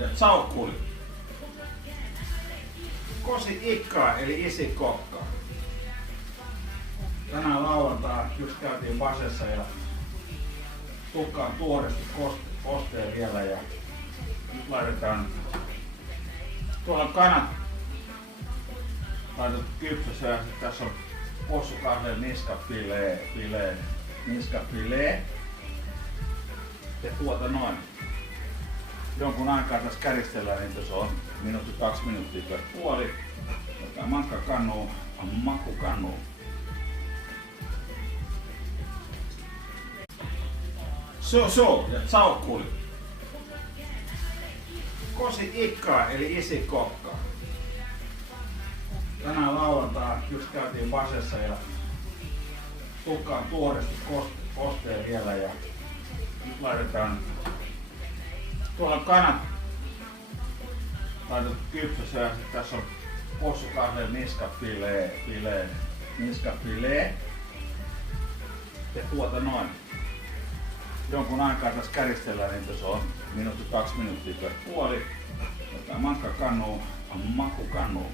Ja tsaukuli. Kosi ikkaa eli isikokka. Tänään lauantai just käytiin Vasessa ja tukka on tuoresti kosteen vielä ja nyt laitetaan tuolla kanat laitettu kypsässä ja tässä on possukahveen niskafilee ja noin. Jonkun aikaa tässä käristellään, niin tuossa on 2 minuuttia per puoli. Otetaan matkakannua, makukannua. Ja tsaukuli. Kosi ikkaa eli isikokka. Tänään lauantai just käytiin Vasessa ja tukka on tuoresti kosteen vielä ja nyt laitetaan tuolla kanat laitettu kypsässä ja tässä on possukahveen niskafilee ja noin. Jonkun aikaa tässä käristellään, niin tuossa on 2 minuuttia per puoli. Otetaan matkakannua, makukannua.